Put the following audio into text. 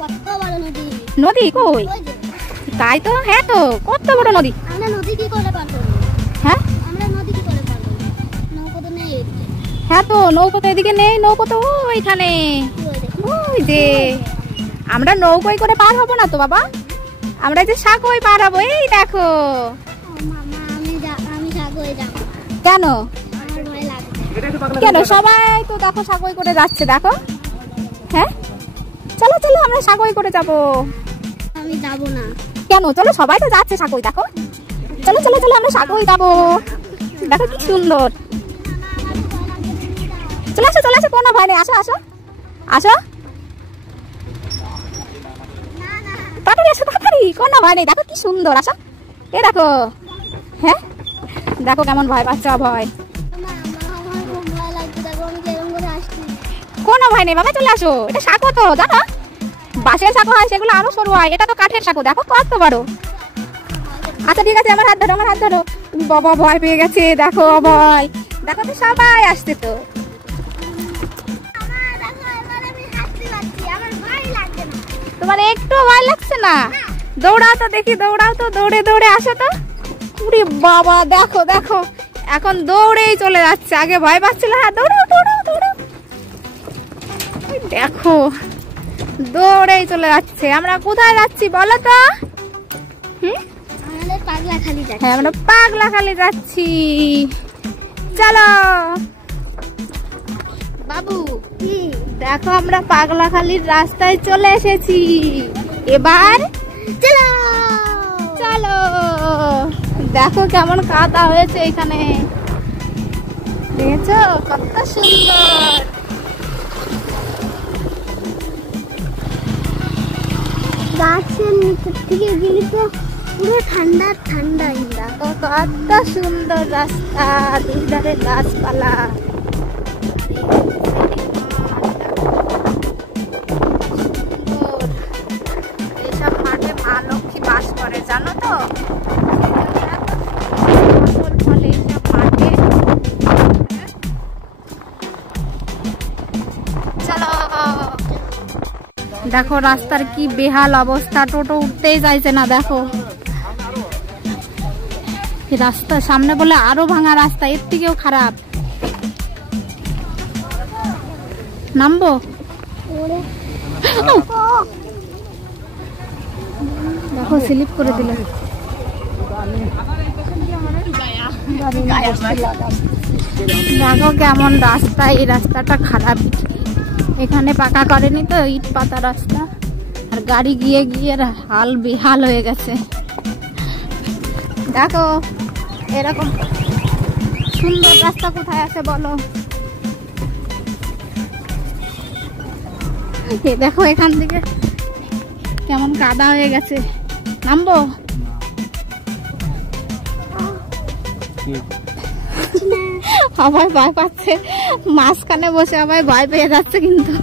কত বড় নদী। নদী কই? তাই তো, হ্যাঁ তো কত বড় নদী। আমরা নদী কি করে পার করব? হ্যাঁ আমরা নদী কি করে পার করব? নৌকো তো নেই। হ্যাঁ তো নৌকো তো এদিকে নেই, নৌকো তো ওইখানে। ওই যে আমরা নৌকোয় করে পার হবো না তো বাবা, আমরা যে সাঁকোয় পার হবো। এই দেখো। মামা আমি সাগরে যাব। কেন? আমার ভয় লাগছে। কেন? সবাই তো দেখো সাঁকোয় করে যাচ্ছে, দেখো। হ্যাঁ চলো চলো আমরা সাঁকোয় করে যাব। আমি যাব না। কেন? চলো সবাই তো যাচ্ছে সাঁকোয়, দেখো। চলো চলো চলো আমরা সাঁকোয় যাবো। দেখো কি সুন্দর। চলে আসো চলে আসো, কোনো ভয় নেই। আসো আসো আসো, তাড়াতাড়ি আসো তাড়াতাড়ি, কোনো ভয় নেই। দেখো কি সুন্দর, আসো। এ দেখো। হ্যাঁ দেখো কেমন ভয় পাচ্ছে। ভয় আমার খুব ভয় লাগছে। দেখো আমি কেরম করে আসছি। কোনো ভয় নেই বাবা, চলে আসো। এটা সাঁকো তো, জানো বাঁশের সাঁকো হয়, সেগুলো আরো সরু হয়। এটা তো কাঠের সাঁকো, দেখো কত বড়। আচ্ছা ঠিক আছে, আমার হাত ধরো আমার হাত ধরো। বাবা ভয় পেয়ে গেছে, দেখো ভয়। দেখো তো সবাই আসছে তো। তোমার একটু ভয় লাগছে না? দৌড়াও তো দেখি, দৌড়াও তো, দৌড়ে দৌড়ে আসো তো। উরে বাবা দেখো দেখো, এখন দৌড়েই চলে যাচ্ছে। আগে ভয় পাচ্ছিল। হ্যাঁ দৌড়াও দৌড়াও দৌড়াও। দেখো দৌড়েই চলে যাচ্ছে। আমরা কোথায় যাচ্ছি বলো তো? আমাদের পাগলাখালি যাচ্ছি। হ্যাঁ আমরা পাগলাখালি যাচ্ছি। চলো বাবু, দেখো আমরা পাগলাখালির রাস্তায় চলে এসেছি। এবার চলো চলো। দেখো কেমন কাদা হয়েছে এখানে, দেখেছো কত সুন্দর। গাছের নিচে থেকে গেলে তো পুরো ঠান্ডা ঠান্ডা। দেখো কত সুন্দর রাস্তা, দুই ধারে গাছপালা। এইসব মাঠে মা লক্ষ্মী বাস করে, জানো তো। ফসল ফলে এইসব মাঠে। চলো। দেখো রাস্তার কি বেহাল অবস্থা, টোটো উঠতেই চাইছে না। দেখো রাস্তা সামনে বলে আরো ভাঙা রাস্তা, এর থেকেও খারাপ। নামবো? দেখো স্লিপ করে দিল। দেখো কেমন রাস্তা, এই রাস্তাটা খারাপ। এখানে পাকা করেনি তো, ইট পাতা রাস্তা। আর গাড়ি গিয়ে গিয়ে হাল বেহাল হয়ে গেছে। দেখো এরকম সুন্দর রাস্তা কোথায় আছে বলো? দেখো এখান থেকে কেমন কাদা হয়ে গেছে। নামবো? সবাই ভয় পাচ্ছে, মাঝখানে বসে সবাই ভয় পেয়ে যাচ্ছে কিন্তু।